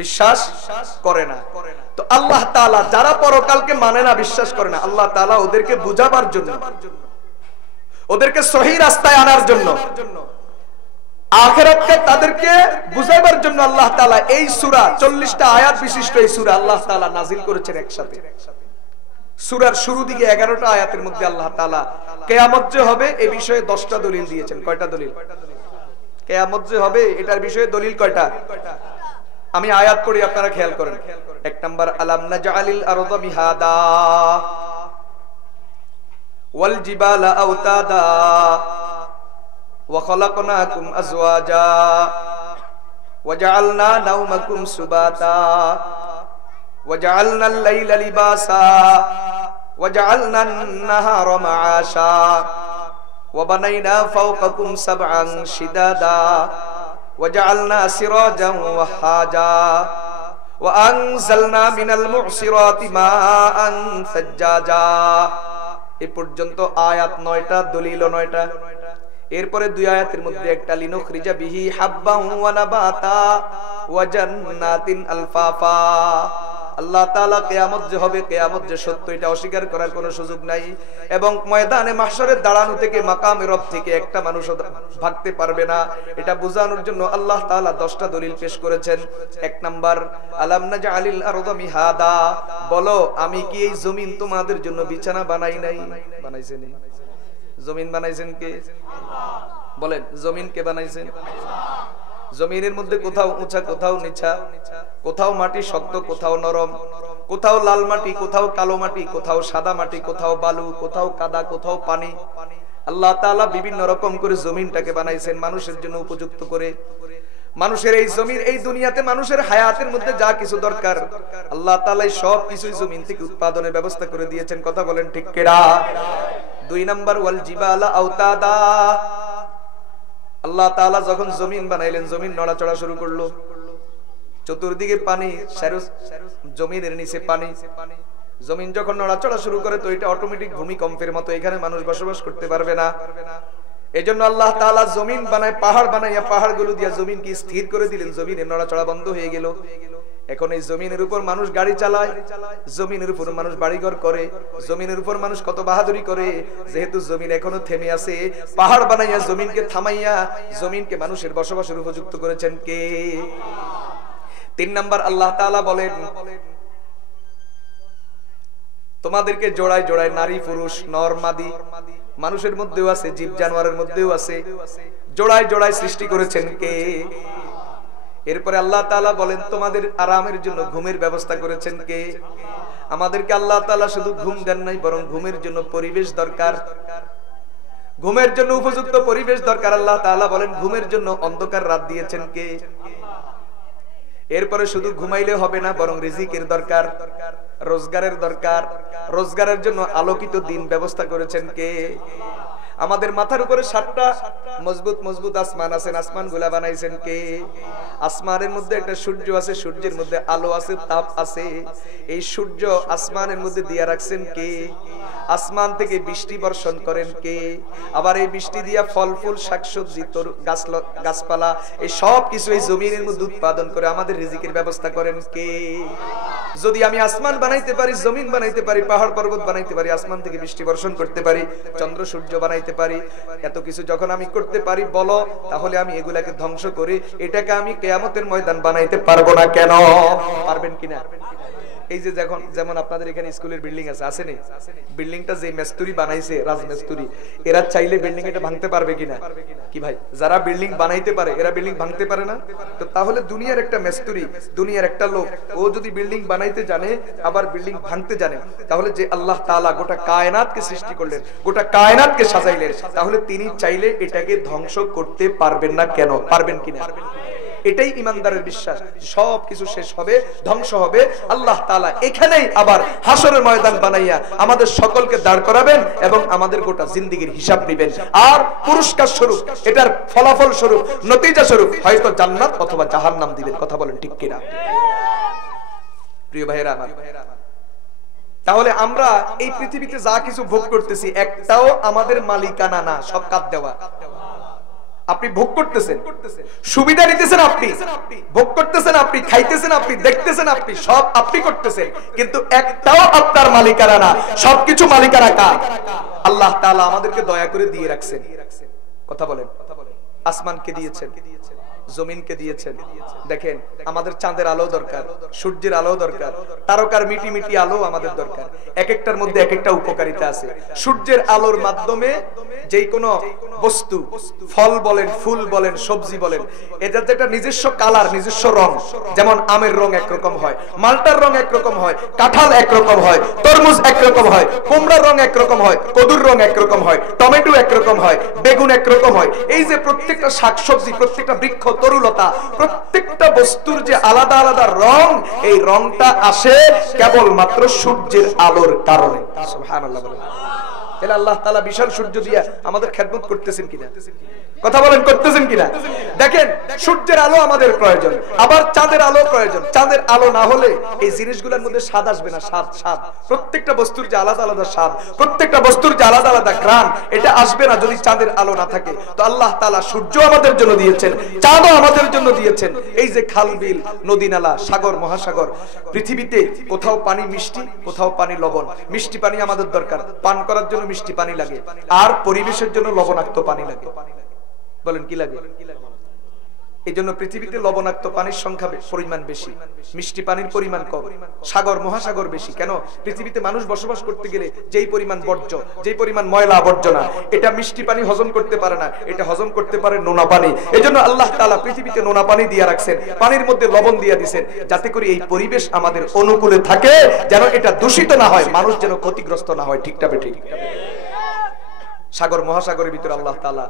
বিশ্বাস করে না। তো আল্লাহ তাআলা যারা পরকালকে মানে না, বিশ্বাস করে না, আল্লাহ তাআলা ওদেরকে বুঝাবার জন্য, ওদেরকে সহি রাস্তায় আনার জন্য, আখিরাতকে তাদেরকে বুঝাবার জন্য আল্লাহ তাআলা এই সূরা 40টা আয়াত বিশিষ্ট এই সূরা আল্লাহ তাআলা নাযিল করেছেন একসাথে। সূরার শুরু দিকে 11টা আয়াতের মধ্যে আল্লাহ তাআলা কিয়ামত যে হবে এই বিষয়ে 10টা দলিল দিয়েছেন। কয়টা দলিল? কিয়ামত যে হবে এটার বিষয়ে দলিল কয়টা? আমি আয়াত পড়ি, আপনারা খেয়াল করেন। 1 নাম্বার, আলাম নাজআলিল আরদা মিহাদা ওয়াল জিবালা আওতাদা ওয়া খালাকনাকুম আজওয়াজা ওয়া জাআলনা নাওমাকুম সুবাতা ওয়া জাআলনাল লাইলা লিবাসা ওয়া জাআলনান নাহারা মাআশা ওয়া বানাইনা ফাওকাকুম সাবআন শিদাদা ওয়া জাআলনা সিরাজান ওয়াহাজা ওয়া আনজালনা মিনাল মু'সিরাতি মাআন সাজ্জাজা। এই পর্যন্ত আয়াত 9টা, দলিল 9টা। এরপরে 2 আয়াতের মধ্যে একটা, লিনুখরিজা বিহি হাব্বান ওয়া নাবাতা ওয়া জান্নাতিন আলফাফা। আল্লাহ তাআলা কিয়ামত যে হবে, কিয়ামত যে সত্য, এটা অস্বীকার করার কোনো সুযোগ নাই। এবং ময়দানে মাহশরের দাঁড়ানো থেকে, মাকামে রব থেকে একটা মানুষ ভাগতে পারবে না, এটা বোঝানোর জন্য আল্লাহ তাআলা 10টা দলিল পেশ করেছেন। 1 নাম্বার, আলাম নাজআলিল আরদা মিহাদা, বলো আমি কি এই জমিন তোমাদের জন্য বিছানা বানাই নাই? বানাইছেন? জমিন বানাইছেন কে? আল্লাহ। বলেন, জমিন কে বানাইছেন? আল্লাহ। জমিনের মধ্যে কোথাও উঁচা, কোথাও নিচা, কোথাও মাটি শক্ত, কোথাও নরম, কোথাও লাল মাটি, কোথাও কালো মাটি, কোথাও সাদা মাটি, কোথাও বালু, কোথাও কাদা, কোথাও পানি। আল্লাহ তাআলা বিভিন্ন রকম করে জমিনটাকে বানাইছেন মানুষের জন্য উপযুক্ত করে। মানুষের এই জমির, এই দুনিয়াতে মানুষের হায়াতের মধ্যে যা কিছু দরকার আল্লাহ তাআলা সব কিছুই জমিন থেকে উৎপাদনের ব্যবস্থা করে দিয়েছেন। কথা বলেন ঠিক কিনা? 2 নাম্বার, ওয়াল জিবালা আওতাদা, আল্লাহ তাআলা যখন জমিন বানাইলেন, জমিন নড়াচড়া শুরু করলো, চতুর্দিকে পানি, জমিনের নিচে পানি। জমিন যখন নড়াচড়া শুরু করে তো এটা অটোমেটিক ভূমিকম্পের মতো, এখানে মানুষ বসবাস করতে পারবে না। এজন্য আল্লাহ তাআলা জমিন বানায়, পাহাড় বানাইয়া পাহাড়গুলো দিয়া জমিনকে স্থির করে দিলেন, জমিনের নড়াচড়া বন্ধ হয়ে গেল। এখন এই জমিনের উপর মানুষ গাড়ি চালায়, জমিনের উপর মানুষ বাড়িঘর করে, জমিনের উপর মানুষ কত বাহাদুরি করে। যেহেতু জমিন এখনো থেমে আছে, পাহাড় বানাইয়া জমিনকে থামাইয়া জমিনকে মানুষের বসবাসের উপযুক্ত করেছেন কে? 3 নাম্বার, আল্লাহ তাআলা বলেন তোমাদেরকে জোড়ায় জোড়ায় নারী পুরুষ, নর মাদি, মানুষের মধ্যেও আছে, জীব জানোয়ারের মধ্যেও আছে, জোড়ায় জোড়ায় সৃষ্টি করেছেন কে? এরপরে আল্লাহ তাআলা বলেন তোমাদের আরামের জন্য ঘুমের ব্যবস্থা করেছেন কে? আমাদেরকে আল্লাহ তাআলা শুধু ঘুম দেন নাই, বরং ঘুমের জন্য পরিবেশ দরকার, ঘুমের জন্য উপযুক্ত পরিবেশ দরকার। আল্লাহ তাআলা বলেন ঘুমের জন্য অন্ধকার রাত দিয়েছেন কে? এরপরে শুধু ঘুমাইলে হবে না, বরং রিজিকের দরকার, রোজগারের দরকার, রোজগারের জন্য আলোকিত দিন ব্যবস্থা করেছেন কে? আমাদের মাথার উপরে 7টা মজবুত মজবুত আসমান আছেন, আসমানগুলা বানাইছেন কে? আসমানের মধ্যে একটা সূর্য আছে, সূর্যের মধ্যে আলো আছে, তাপ আছে। এই সূর্য আসমানের মধ্যে দিয়া রাখছেন কে? আসমান থেকে বৃষ্টি বর্ষণ করেন কে? আবার এই বৃষ্টি দিয়া ফল ফুল শাকসবজি, গাছপালা, এই সব কিছু এই জমিনের মধ্যে উৎপাদন করে আমাদের রিজিকের ব্যবস্থা করেন কে? যদি আমি আসমান বানাইতে পারি, জমিন বানাইতে পারি, পাহাড় পর্বত বানাইতে পারি, আসমান থেকে বৃষ্টি বর্ষণ করতে পারি, চন্দ্র সূর্য বানাইতে পারি, এত কিছু যখন আমি করতে পারি, বলো তাহলে আমি এগুলাকে ধ্বংস করে এটাকে আমি কিয়ামতের ময়দান বানাইতে পারবো না কেন? পারবেন কিনা? এই যে যেমন আপনাদের এখানে স্কুলের বিল্ডিং আছে, আছে না? বিল্ডিংটা যে মিস্ত্রি বানাইছে, রাজমিস্ত্রি, এরা চাইলে বিল্ডিং এটা ভাঙতে পারবে কিনা? কি ভাই, যারা বিল্ডিং বানাইতে পারে এরা বিল্ডিং ভাঙতে পারে না? তো তাহলে দুনিয়ার একটা মিস্ত্রি, দুনিয়ার একটা লোক, ও যদি বিল্ডিং বানাইতে জানে আবার বিল্ডিং ভাঙতে জানে, তাহলে যে আল্লাহ তাআলা গোটা কায়নাতকে সৃষ্টি করলেন, গোটা কায়নাতকে সাজাইলেন, তাহলে তিনি চাইলে এটাকে ধ্বংস করতে পারবেন না কেন? পারবেন কিনা? এটাই ইমানদারের বিশ্বাস। সব কিছু শেষ হবে, ধ্বংস হবে, আল্লাহ তাআলা এখানেই আবার হাসরের ময়দান বানাইয়া আমাদের সকলকে দাঁড় করাবেন এবং আমাদের গোটা জিন্দেগীর হিসাব নেবেন। আর পুরস্কার স্বরূপ, এটার ফলাফল স্বরূপ, নতিজা স্বরূপ হয়তো জান্নাত অথবা জাহান্নাম দিবেন। কথা বলেন ঠিক কিনা? প্রিয় ভাইরা আমার, তাহলে আমরা এই পৃথিবীতে যা কিছু ভোগ করতেছি একটাও আমাদের মালিকানা না, সব কাজ দেওয়া। আপনি ভোগ করতেছেন, সুবিধা নিতেছেন, আপনি ভোগ করতেছেন, আপনি খাইতেছেন, আপনি দেখতেছেন, আপনি সব আপনি করতেছেন, কিন্তু একটাও আপনার মালিকানা না। সবকিছু মালিকানা কার? আল্লাহ তাআলা আমাদেরকে দয়া করে দিয়ে রাখছেন। কথা বলেন। আসমানকে দিয়েছেন, জমিনকে দিয়েছেন। দেখেন, আমাদের চাঁদের আলো দরকার, সূর্যের আলো দরকার, তারকার মিটি মিটি আলো আমাদের দরকার। এক একটার মধ্যে এক একটা উপকারিতা আছে। সূর্যের আলোর মাধ্যমে যেই কোনো বস্তু, ফল বলেন, ফুল বলেন, সবজি বলেন, এটার যে একটা নিজস্ব কালার, নিজস্ব রং, যেমন আমের রং একরকম হয়, মালটার রং একরকম হয়, কাঁঠাল একরকম হয়, তরমুজ একরকম হয়, কুমড়ার রং একরকম হয়, কদুর রং একরকম হয়, টমেটো একরকম হয়, বেগুন একরকম হয়। এই যে প্রত্যেকটা শাকসবজি, প্রত্যেকটা বৃক্ষ, তরুলতা, প্রত্যেকটা বস্তুর যে আলাদা আলাদা রং, এই রংটা আসে কেবলমাত্র সূর্যের আলোর কারণে। সুবহানাল্লাহ বলেন। তাহলে আল্লাহ তাআলা বিশাল সূর্য দিয়া আমাদের খেদমত করতেছেন কিনা? কথা বলেন, করতেছেন কিনা? দেখেন, সূর্যের আলো আমাদের প্রয়োজন, আবার চাঁদের আলো প্রয়োজন। চাঁদের আলো না হলে এই জিনিসগুলোর মধ্যে স্বাদ আসবে না। স্বাদ, প্রত্যেকটা বস্তুর যে আলাদা আলাদা স্বাদ, প্রত্যেকটা বস্তুর যে আলাদা আলাদা ঘ্রাণ, এটা আসবে না যদি চাঁদের আলো না থাকে। তো আল্লাহ তাআলা সূর্য আমাদের জন্য দিয়েছেন, চাঁদও আমাদের জন্য দিয়েছেন। এই যে খাল বিল, নদী নালা, সাগর মহাসাগর, পৃথিবীতে কোথাও পানি মিষ্টি, কোথাও পানি লবণ। মিষ্টি পানি আমাদের দরকার, পান করার জন্য মিষ্টি পানি লাগে, আর পরিবেশের জন্য লবণাক্ত পানি লাগে। বলেন কি লাগে? এই জন্য পৃথিবীতে লবণাক্ত পানির সংখ্যা পরিমাণ বেশি, মিষ্টি পানির পরিমাণ কম। সাগর মহাসাগর বেশি। কেন? পৃথিবীতে মানুষ বসবাস করতে গেলে যেই পরিমাণ বর্জ্য, যেই পরিমাণ ময়লা আবর্জনা, এটা মিষ্টি পানি হজম করতে পারে না, এটা হজম করতে পারে নোনা পানি। এজন্য আল্লাহ তাআলা পৃথিবীতে নোনা পানি দিয়ে রাখছেন, পানির মধ্যে লবণ দিয়ে দিয়েছেন, যাতে করে এই পরিবেশ আমাদের অনুকূলে থাকে, যেন এটা দূষিত না হয়, মানুষ যেন ক্ষতিগ্রস্ত না হয়। ঠিকটা বেঠিক? সাগর মহাসাগরের ভিতরে আল্লাহ তাআলা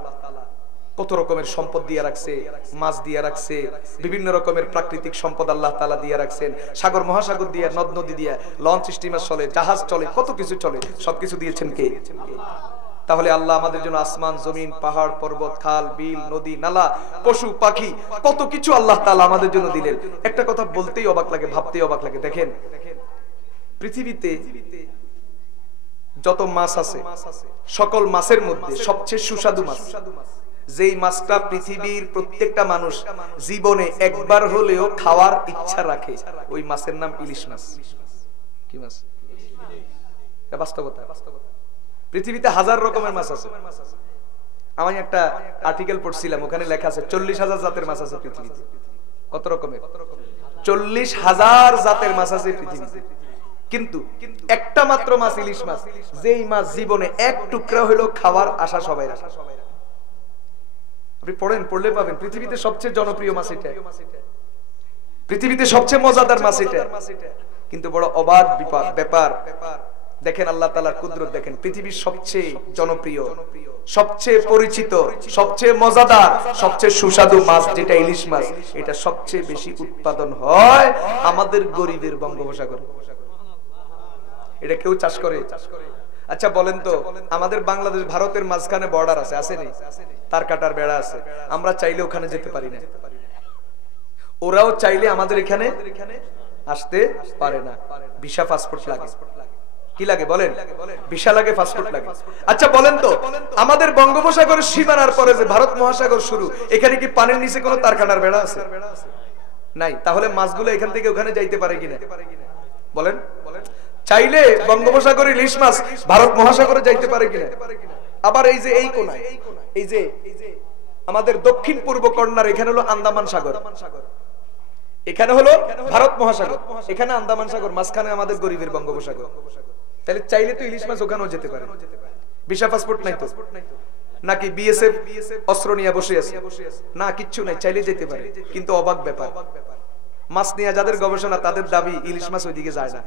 কত রকমের সম্পদ দিয়ে রাখছে, মাছ দিয়ে রাখছে, বিভিন্ন রকমের প্রাকৃতিক সম্পদ আল্লাহ তাআলা দিয়ে রাখছেন। সাগর মহাসাগর দিয়ে, নদ নদী দিয়ে লঞ্চ স্টিমার চলে, জাহাজ চলে, কত কিছু চলে, সবকিছু দিয়েছেন কে? তাহলে আল্লাহ আমাদের জন্য আসমান, জমিন, পাহাড়, পর্বত, খাল বিল, নদী নালা, পশু পাখি, কত কিছু আল্লাহ তাআলা আমাদের জন্য দিলেন। একটা কথা বলতেই অবাক লাগে, ভাবতেই অবাক লাগে। দেখেন, পৃথিবীতে যত মাছ আছে, সকল মাছের মধ্যে সবচেয়ে সুস্বাদু মাছ, যেই মাছটা পৃথিবীর প্রত্যেকটা মানুষ জীবনে একবার হলেও খাওয়ার ইচ্ছা রাখে, ওই মাছের নাম ইলিশ মাছ। কি মাছ? বাস্তবতা। পৃথিবীতে হাজার রকমের মাছ আছে। আমি একটা আর্টিকেল পড়ছিলাম, ওখানে লেখা আছে 40,000 জাতের মাছ আছে পৃথিবীতে। কত রকমের? 40,000 জাতের মাছ আছে পৃথিবীতে। কিন্তু একটা মাত্র মাছ, ইলিশ মাছ, যেই মাছ জীবনে এক টুকরা হলেও খাওয়ার আশা সবাই রাখে। আপনি পড়েন, পড়লে পাবেন পৃথিবীতে সবচেয়ে জনপ্রিয় মাছ এটা, পৃথিবীতে সবচেয়ে মজাদার মাছ এটা। কিন্তু বড় অবাক ব্যাপার, দেখেন আল্লাহ তাআলার কুদরত দেখেন। পৃথিবীর সবচেয়ে জনপ্রিয়, সবচেয়ে পরিচিত, সবচেয়ে মজাদার, সবচেয়ে সুস্বাদু মাছ যেটা ইলিশ মাছ, এটা সবচেয়ে বেশি উৎপাদন হয় আমাদের গরিবের বঙ্গোপসাগরে। এটা কেউ চাষ করে? আচ্ছা বলেন তো, আমাদের বাংলাদেশ ভারতের মাঝখানে বর্ডার আছে, আছে নেই? তার কাটার বেড়া আছে। আমরা চাইলে ওখানে যেতে পারি না, ওরাও চাইলে আমাদের এখানে আসতে পারে না। ভিসা পাসপোর্ট লাগে। কি লাগে বলেন? ভিসা লাগে, পাসপোর্ট লাগে। আচ্ছা বলেন তো, আমাদের বঙ্গোপসাগরের সীমানার পরে যে ভারত মহাসাগর শুরু, এখানে কি পানির নিচে কোনো তার কাটার বেড়া আছে? নাই। তাহলে মাছগুলো এখান থেকে ওখানে যাইতে পারে কিনা বলেন? চাইলে বঙ্গোপসাগরের ইলিশ মাছ ভারত মহাসাগরে যাইতে পারে কিনা? আবার এই যে এই কোনায়, এই যে আমাদের দক্ষিণ পূর্ব কর্নার, এখানে হলো আন্দামান সাগর, এখানে হলো ভারত মহাসাগর, এখানে আন্দামান সাগর, মাঝখানে আমাদের গরিবের বঙ্গোপসাগর। তাহলে চাইলে তো ইলিশ মাছ ওখানেও যেতে পারে। ভিসা পাসপোর্ট নাই তো? নাকি বিএসএফ অস্ত্র নিয়ে বসে আছে? না, কিচ্ছু নাই, চাইলে যেতে পারে। কিন্তু অবাক ব্যাপার, মাছ নিয়ে যাদের গবেষণা, তাদের দাবি ইলিশ মাছ ওইদিকে যায় না,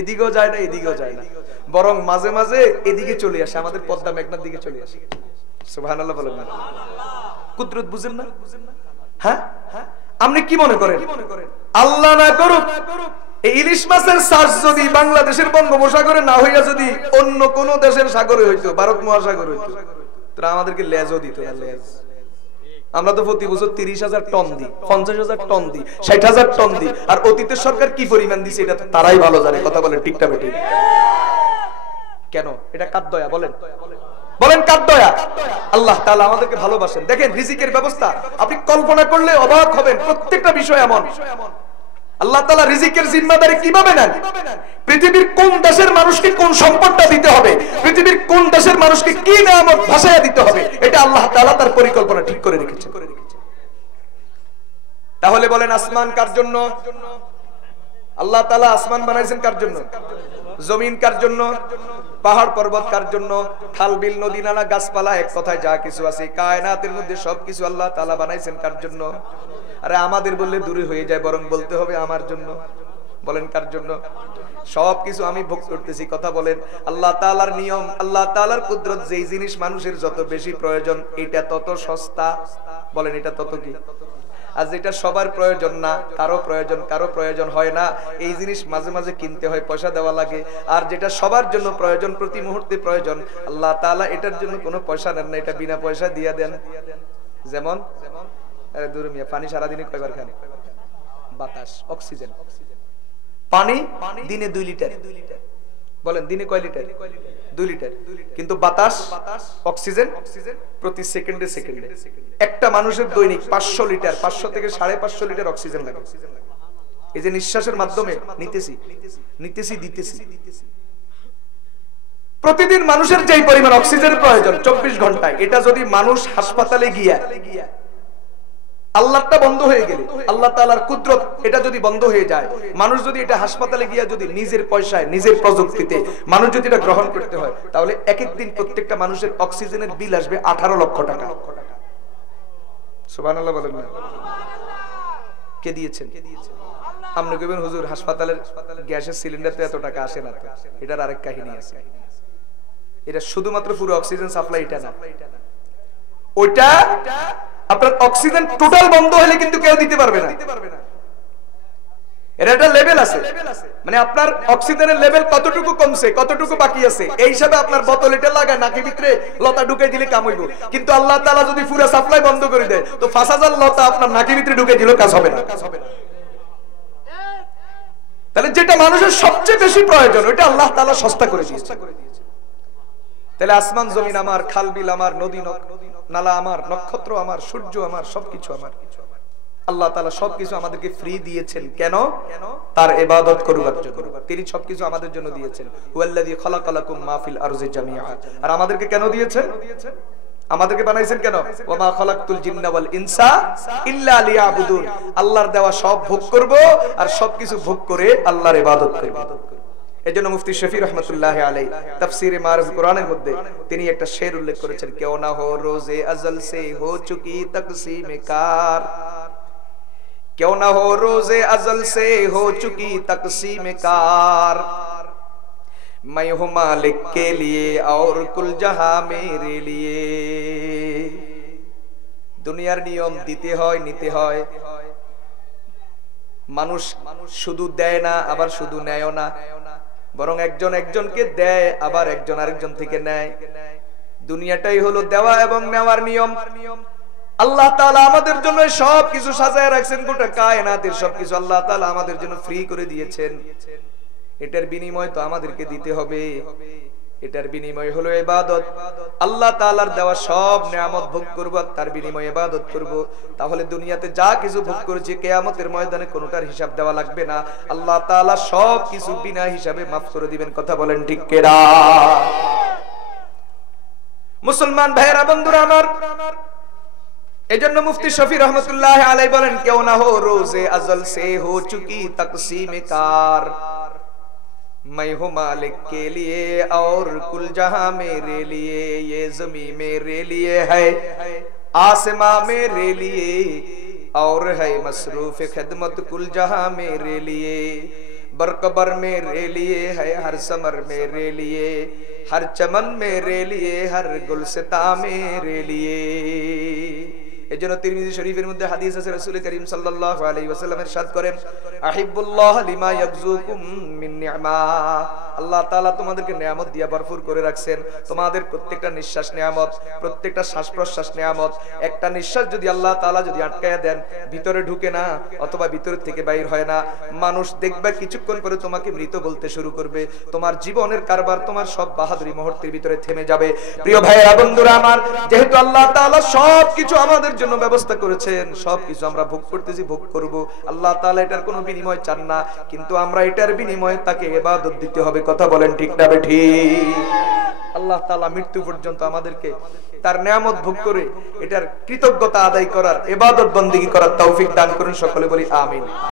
এদিকেও যায় না, এদিকেও যায় না, বরং মাঝে মাঝে এদিকে চলে আসে, আমাদের পদ্মা মেঘনার দিকে চলে আসে। সুবহানাল্লাহ বলেন না? কুদরত বুঝেন না? হ্যাঁ, আপনি কি মনে করেন আল্লাহ না করুক এই ইলিশ মাছের চাষ যদি বাংলাদেশের বঙ্গোপসাগরে না হইয়া যদি অন্য কোন দেশের সাগরে হইতো, ভারত মহাসাগর হইতো, তারা আমাদেরকে লেজও দিত না। লেজ আমরা তো প্রতি বছর 30,000 টন দিই, 50,000 টন দিই, 60,000 টন দিই, আর অতীতের সরকার কি পরিমাণ দিছে এটা তারাই ভালো জানে। কথা বলেন ঠিক না বেঠিক? কেন? এটা কার দয়া? বলেন বলেন কার দয়া? আল্লাহ তাআলা আমাদেরকে ভালোবাসেন। দেখেন রিজিকের ব্যবস্থা আপনি কল্পনা করলে অবাক হবেন। প্রত্যেকটা বিষয় এমন আল্লাহ তাআলা রিজিকের জিম্মাদারি কিভাবে নেন। পৃথিবীর কোন দেশের মানুষকে কোন সম্পদটা দিতে হবে, পৃথিবীর কোন দেশের মানুষকে কি নিয়ামত ভাসায়া দিতে হবে, এটা আল্লাহ তাআলা তার পরিকল্পনা ঠিক করে রেখেছেন। তাহলে বলেন আসমান কার জন্য? আল্লাহ তাআলা আসমান বানাইছেন কার জন্য? জমিন কার জন্য? পাহাড় পর্বত কার জন্য? খাল বিল নদী নালা গাছপালা এক কথায় যা কিছু আছে কায়নাতের মধ্যে সবকিছু আল্লাহ তাআলা বানাইছেন কার জন্য? আরে আমাদের বললে দূরে হয়ে যায়, বরং বলতে হবে আমার জন্য। বলেন কার জন্য? সবকিছু আমি ভোগ করতেছি। কথা বলেন আল্লাহ তাআলার নিয়ম, আল্লাহ তাআলার কুদরত, যেই জিনিস মানুষের যত বেশি প্রয়োজন এটা তত সস্তা। বলেন এটা তত কি? আর যেটা সবার প্রয়োজন না, কারো প্রয়োজন হয় না, এই জিনিস মাঝে মাঝে কিনতে হয়, পয়সা দেওয়া লাগে। আর যেটা সবার জন্য প্রয়োজন, প্রতি মুহূর্তে প্রয়োজন, আল্লাহ তাআলা এটার জন্য কোনো পয়সা নেন না, এটা বিনা পয়সা দিয়ে দেন। যেমন আরে দূর মিয়া, পানি সারাদিনে কয়বার খান? বাতাস, অক্সিজেন। পানি দিনে 2 লিটার। বলেন দিনে কয় লিটার? 2 লিটার। কিন্তু বাতাস, অক্সিজেন প্রতি সেকেন্ডে সেকেন্ডে। একটা মানুষের দৈনিক 500 লিটার, 500 থেকে 550 লিটার অক্সিজেন লাগে। এই যে নিঃশ্বাসের মাধ্যমে নিতেছি দিতেছি। প্রতিদিন মানুষের যেই পরিমাণ অক্সিজেনের প্রয়োজন 24 ঘন্টায়, এটা যদি মানুষ হাসপাতালে গিয়া আল্লাহটা বন্ধ হয়ে গেলে, আল্লাহ তাআলার কুদরত এটা যদি বন্ধ হয়ে যায়, মানুষ যদি এটা হাসপাতালে গিয়া যদি নিজের পয়সায় নিজের প্রযুক্তিতে মানুষ যদি এটা গ্রহণ করতে হয়, তাহলে এক এক দিন প্রত্যেকটা মানুষের অক্সিজেনের বিল আসবে 18 লক্ষ টাকা। সুবহানাল্লাহ বলেন না? কে দিয়েছেন? আপনি কইবেন হুজুর হাসপাতালের গ্যাসের সিলিন্ডার তো এত টাকা আসে না। তো এটার আরেক কাহিনী আছে। এটা শুধুমাত্র পুরো অক্সিজেন সাপ্লাই এটা না, ওইটা আপনার অক্সিজেন টোটাল বন্ধ হলে কিন্তু কেউ দিতে পারবে না। এর একটা লেভেল আছে, মানে আপনার অক্সিজেনের লেভেল কতটুকু কমছে, কতটুকু বাকি আছে, এই হিসাবে আপনার বোতল এটা লাগায় নাকের ভিতরে লতা ঢুকাই দিলে কাম হইব। কিন্তু আল্লাহ তাআলা যদি পুরো সাপ্লাই বন্ধ করে দেয়, তো 5000 লতা আপনার নাকের ভিতরে ঢুকাই দিলেও কাজ হবে না। তাহলে যেটা মানুষের সবচেয়ে বেশি প্রয়োজন ওইটা আল্লাহ তাআলা সস্তা করে দিয়েছে। তাহলে আসমান জমিন আমার, খাল বিল আমার, নদী নালা আমার, নক্ষত্র আমার, সূর্য আমার, সবকিছু আমার। আল্লাহ তাআলা সবকিছু আমাদেরকে ফ্রি দিয়েছেন। কেন? তার ইবাদত করবার জন্য। তিনি সবকিছু আমাদের জন্য দিয়েছেন। হুয়াল্লাযী খালাকালাকুম মা ফিল আরজি জামিআ। আর আমাদেরকে কেন দিয়েছেন? আমাদেরকে বানাইছেন কেন? ওয়া মা খালাকতুল জিন্না ওয়াল ইনসা ইল্লা লিয়াবুদুন। আল্লাহর দেওয়া সব ভোগ করব, আর সবকিছু ভোগ করে আল্লাহর ইবাদত করব। এজন্য মুফতি শফি রহমাতুল্লাহি আলাইহি তাফসীরে মারুফ কোরআনের মধ্যে তিনি একটা শের উল্লেখ করেছেন, কেউ না হো রোজে আজল সে হো চুকি তকসীমে কার, কেউ না হো রোজে আজল সে হো চুকি তকসীমে কার, मैं हूं मालिक के लिए और कुल जहां मेरे लिए। দুনিয়ার নিয়ম দিতে হয়, নিতে হয়। মানুষ শুধু দেয় না, আবার শুধু নেয়ও না, বরং একজন একজনকে দেয়, আবার একজন আরেকজন থেকে নেয়। দুনিয়াটাই হলো দেওয়া এবং নেওয়ার নিয়ম। আল্লাহ তাআলা আমাদের জন্য সবকিছু সাজায় রাখছেন, গোটা কায়নাতের সবকিছু আল্লাহ তাআলা আমাদের জন্য ফ্রি করে দিয়েছেন। এটার বিনিময় তো আমাদেরকে দিতে হবে। এটার বিনিময় হলো ইবাদত। আল্লাহ তাআলার দেওয়া সব নিয়ামত ভোগ করব, তার বিনিময়ে ইবাদত করব। তাহলে দুনিয়াতে যা কিছু ভোগ করেছি কিয়ামতের ময়দানে কোনোটার হিসাব দেওয়া লাগবে না। আল্লাহ তাআলা সব কিছু বিনা হিসাবে মাফ করে দিবেন। কথা বলেন ঠিক কিনা? মুসলমান ভাইরা, বন্ধুরা আমার, এজন্য মুফতি শফি রহমাতুল্লাহি আলাইহি বলেন, কেউ না হো রোজে আজল সে হো চুকি তকসীমে কার, मैं हूँ मालिक के लिए और कुल जहां मेरे लिए, ये ज़मीन मेरे लिए है, आसमां मेरे लिए, और है मसरूफ खिदमत कुल जहां मेरे लिए, बरकबर मेरे लिए है, हर समर मेरे लिए, हर चमन मेरे लिए, हर गुलसिता मेरे लिए। এজন্য তিরমিজি শরীফের মধ্যে হাদিস আছে, রাসূল করিম সাল্লাল্লাহু আলাইহি ওয়াসাল্লাম ইরশাদ করেন, আহিব্বুল্লাহ লিমা ইয়াগযুকুম মিন নি'মা। আল্লাহ তাআলা তোমাদেরকে নিয়ামত দিয়ে ভরপুর করে রাখছেন। তোমাদের প্রত্যেকটা নিঃশ্বাস নিয়ামত, প্রত্যেকটা শ্বাস প্রশ্বাস নিয়ামত। একটা নিঃশ্বাস যদি আল্লাহ তাআলা যদি আটকায়া দেন, ভিতরে ঢুকে না অথবা ভিতর থেকে বাইর হয় না, মানুষ দেখবে কিছুক্ষণ পরে তোমাকে মৃত বলতে শুরু করবে। তোমার জীবনের কারবার, তোমার সব বাহাদুরি মুহূর্তের ভিতরে থেমে যাবে। প্রিয় ভাইরা বন্ধুরা আমার, যেহেতু আল্লাহ তাআলা সবকিছু আমাদের জন্য ব্যবস্থা করেছেন, সবকিছু আমরা ভোগ করতেছি, ভোগ করব। আল্লাহ তাআলা এটার কোনো বিনিময় চান না, কিন্তু আমরা এটার বিনিময়ে তাকে ইবাদত দিতে হবে। কথা বলেন ঠিক না বেঠিক? আল্লাহ তাআলা মৃত্যু পর্যন্ত আমাদেরকে তার নিয়ামত ভোগ করে এটার কৃতজ্ঞতা আদায় করার, ইবাদত বন্দেগী করার তৌফিক দান করুন। সকলে বলি আমিন।